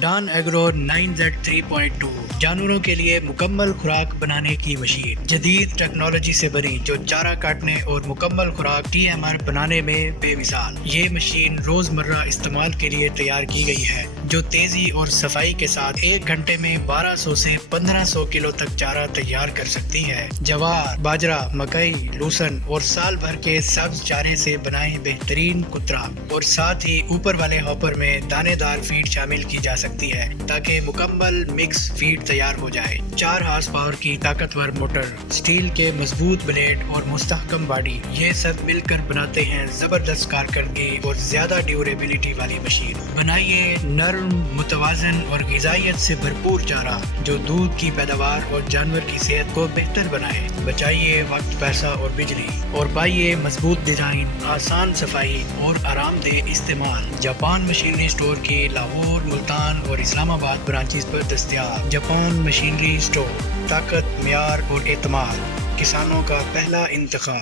Dawn agro 9Z3.2 جانوروں کے لیے مکمل خوراک بنانے کی مشین، جدید ٹیکنالوجی سے بنی جو چارہ کاٹنے اور مکمل خوراک TMR بنانے میں بے مثال۔ یہ مشین روزمرہ استعمال کے لیے تیار کی گئی ہے، جو تیزی اور صفائی کے ساتھ 1 گھنٹے میں 1200 سے 1500 کلو تک چارہ تیار کر سکتی ہے۔ جوار، باجرہ، مکئی، لوسن اور سال بھر کے سبز چارے سے بنائے بہترین کترا، اور ساتھ ہی اوپر والے ہاپر میں دانے دار فیڈ شامل کی جا سکتی ہے تاکہ مکمل مکس فیڈ تیار ہو جائے۔ 4 ہارس پاور کی طاقتور موٹر، سٹیل کے مضبوط بلیڈ اور مستحکم باڈی، یہ سب مل کر بناتے ہیں زبردست کارکردگی اور زیادہ ڈیوریبلٹی والی مشین۔ بنائیے نرم، متوازن اور غذائیت سے بھرپور چارہ جو دودھ کی پیداوار اور جانور کی صحت کو بہتر بنائے۔ بچائیے وقت، پیسہ اور بجلی، اور پائیے مضبوط ڈیزائن، آسان صفائی اور آرام دہ استعمال۔ جاپان مشینری اسٹور کی لاہور، ملتان اور اسلام آباد برانچز پر دستیاب۔ جاپان مشینری اسٹور، طاقت، معیار اور اعتماد، کسانوں کا پہلا انتخاب۔